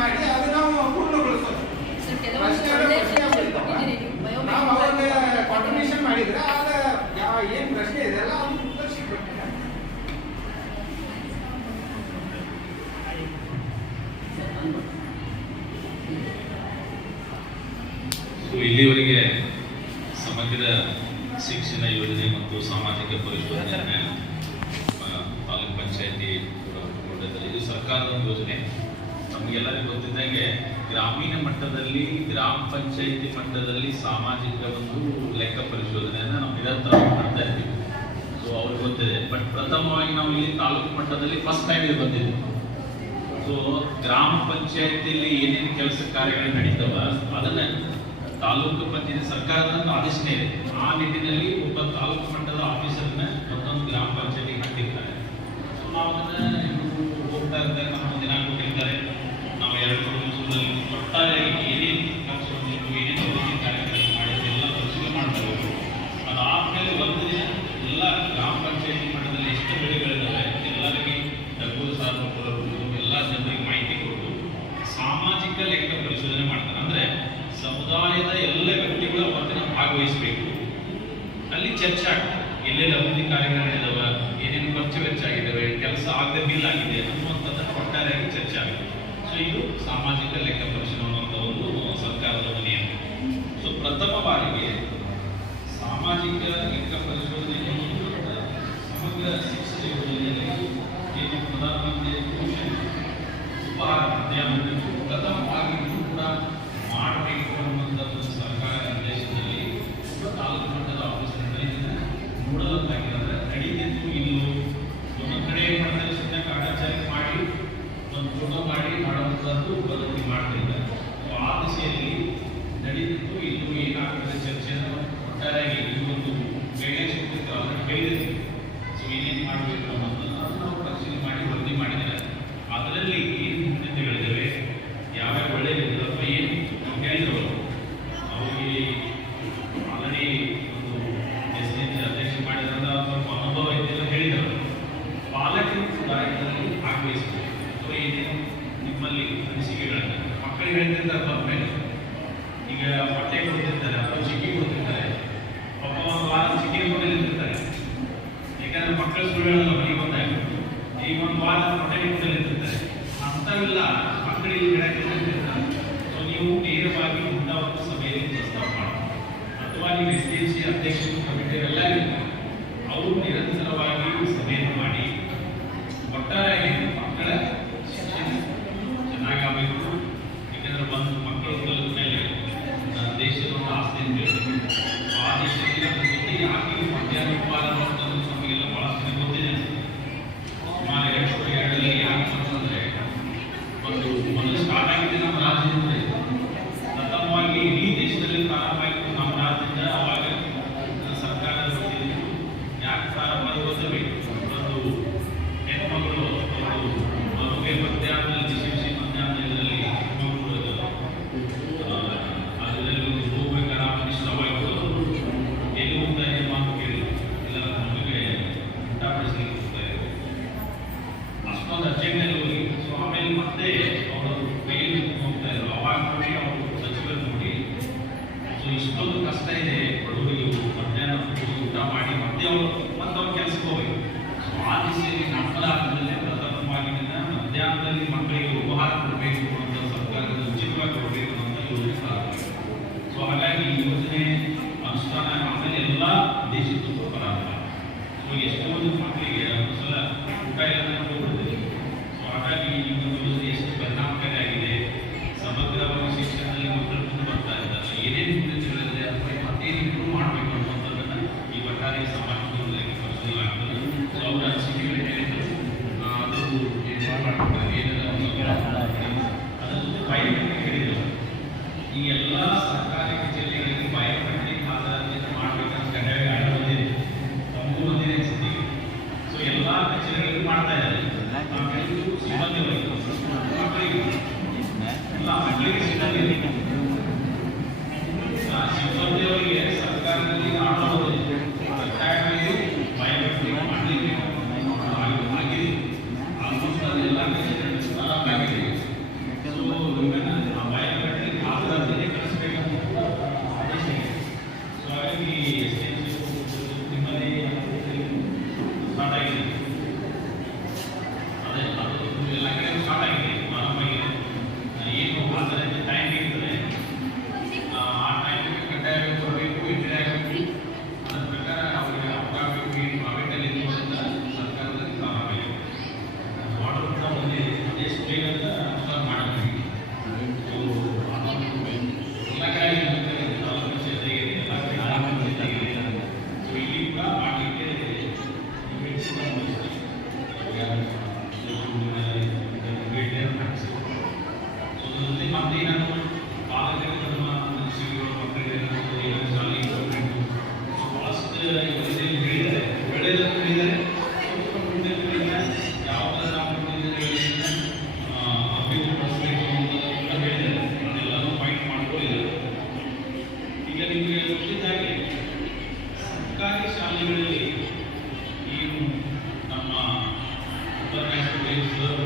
ಮಾಡಿ ಅದು ನಾವು ಪೂರ್ಣಗೊಳಿಸೋದು ನಾವು ಅವಾಗ ಕಾಂಟ್ರಿಬ್ಯೂಷನ್ ಮಾಡಿದ್ರೆ ಆಗ ಯಾವ ಏನು ಪ್ರಶ್ನೆ ಇದೆಯಲ್ಲ ಅದು ಉತ್ತರ ಸಿಗ್ಬೇಕು ಇಲ್ಲಿವರೆಗೆ ಸಮಗ್ರ ಶಿಕ್ಷಣ ಯೋಜನೆ ಮತ್ತು ಸಾಮಾಜಿಕ ಪರಿಶೋಧನೆ ತಾಲೂಕು ಪಂಚಾಯತಿ ಇದು ಸರ್ಕಾರದ ಯೋಜನೆ ಎಲ್ಲರಿಗೂ ಗೊತ್ತಿದ್ದಂಗೆ ಗ್ರಾಮೀಣ ಮಟ್ಟದಲ್ಲಿ ಗ್ರಾಮ ಪಂಚಾಯಿತಿ ಮಟ್ಟದಲ್ಲಿ ಸಾಮಾಜಿಕ ಒಂದು ಲೆಕ್ಕ ಪರಿಶೋಧನೆಯನ್ನು ನಾವು ನಿರಂತರ ಮಾಡ್ತಾ ಇದ್ದೀವಿ ಸೊ ಅವ್ರಿಗೆ ಗೊತ್ತಿದೆ ಬಟ್ ಪ್ರಥಮವಾಗಿ ನಾವು ಇಲ್ಲಿ ತಾಲೂಕು ಮಟ್ಟದಲ್ಲಿ ಫಸ್ಟ್ ಟೈಮ್ ಇಲ್ಲಿ ಬಂದಿದ್ದೀವಿ ಸೊ ಗ್ರಾಮ ಪಂಚಾಯತಿಯಲ್ಲಿ ಏನೇನು ಕೆಲಸ ಕಾರ್ಯಗಳು ನಡೀತವ ಅದನ್ನ ತಾಲೂಕು ಪಂಚಾಯಿತಿ ಸರ್ಕಾರದ ಆದೇಶನೇ ಇದೆ ಆ ನಿಟ್ಟಿನಲ್ಲಿ ಒಬ್ಬ ತಾಲೂಕು ಮಟ್ಟದ ಆಫೀಸರ್ನ ಮತ್ತೊಂದು ಗ್ರಾಮ ಪಂಚಾಯಿತಿಗೆ ಹಾಕಿರ್ತಾರೆ ಸೊ ನಾವು ಅದನ್ನ ಪರಿಶೋಧನೆ ಮಾಡ್ತಾರೆ ಅಂದ್ರೆ ಸಮುದಾಯದ ಎಲ್ಲ ವ್ಯಕ್ತಿಗಳು ಅವತ್ತಿನ ಭಾಗವಹಿಸಬೇಕು ಅಲ್ಲಿ ಚರ್ಚೆ ಆಗ್ತದೆ ಎಲ್ಲೆಲ್ಲಿ ಅಭಿವೃದ್ಧಿ ಕಾರ್ಯಗಳು ಏನೇನು ಖರ್ಚು ವೆಚ್ಚ ಆಗಿದ್ದಾವೆ ಕೆಲಸ ಆಗದೆ ಬಿಲ್ ಆಗಿದೆ ಅನ್ನುವಂಥದ್ದನ್ನು ಒಟ್ಟಾರೆಯಾಗಿ ಚರ್ಚೆ ಆಗುತ್ತೆ ಸೊ ಇದು ಸಾಮಾಜಿಕ ಲೆಕ್ಕ ಪರಿಶೀಲನೆ ಅನ್ನುವಂಥ ಒಂದು ಸರ್ಕಾರದ ನಿಯಮ ಸೊ ಪ್ರಥಮ ಬಾರಿಗೆ ಸಾಮಾಜಿಕ ಲೆಕ್ಕ ಪರಿಶೋಧನೆ ಸಮಗ್ರ ಶಿಕ್ಷಣ ಯೋಜನೆಯಲ್ಲಿ ಏನು ಪ್ರಧಾನಮಂತ್ರಿ ಹೇಳ್ತಿರ್ತಾರೆ ಪಾಪ ಈಗ ಮೊಟ್ಟೆ ಕೊಡ್ತಿರ್ತಾರೆ ಅಪ್ಪ ಚಿಕ್ಕಿ ಕೊಡ್ತಿರ್ತಾರೆ ಪಾಪ ಒಂದು ವಾರ ಚಿಕ್ಕಿ ಕೊಡಲಿರ್ತಾರೆ ಯಾಕಂದ್ರೆ ಮಕ್ಕಳ ಸುಳ್ಳು ಹೇಳಲ್ಲ ಮನೆಗೆ ಬಂದಾಗ ಈಗ ಒಂದು ವಾರ ಮೊಟ್ಟೆ ಕೊಡಲಿರ್ತಾರೆ ಅಂಥವೆಲ್ಲ ಮಕ್ಕಳಿಗೆ ಬೆಳಕಿರ್ತಾರೆ ಸೊ ನೀವು ನೇರವಾಗಿ ಉಂಟಾಗುವ ಸಭೆಯಲ್ಲಿ ಪ್ರಸ್ತಾವ ಮಾಡಿ ಅಥವಾ ನೀವು ಎಸ್ ಡಿ ಎಫ್ ಸಿ ಅಧ್ಯಕ್ಷರು ಕಮಿಟಿ ಅವರು ನಿರಂತರವಾಗಿ ಸಭೆಯನ್ನು ಮಾಡಿ చెన్నై లో ఉంది సో మనం మధ్య అవర్ మైల్ లో ఉంటారు అవార్ కరే అవర్ సచివాల నడి యాక్చువల్లీ ఇష్టం కస్తైడే పొరుగుని పార్క్ యాన కుడుటా మాడి మధ్య అవర్ మతం చేసుకోవాలి ఆన్సి ని నపదకు నెలప్రదమగిన మధ్యన మందికి ఆహ్వాని చేసుకుంటూ సభకని ఉచితంగా కొడిన ఉంటారు మహానాయ్ ఇవజనే ఆశానా ఆనల నిర్దిష్ట ప్రకరణం ఉంది ఇక్కడి నుండి ಈ ಎಲ್ಲ ಸರ್ಕಾರಿ ಕಚೇರಿಗಳಿಗೆ ಬಯೋಮೆಟ್ರಿಕ್ ಮಾಡ್ತಾ ಇದ್ದಾರೆ ಸಿಬ್ಬಂದಿ ಎಲ್ಲ ಮಕ್ಕಳಿಗೆ Thank you.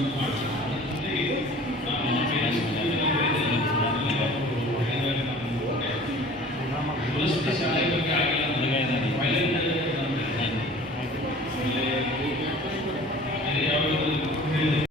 ಮಾಡ್ತಾರೆ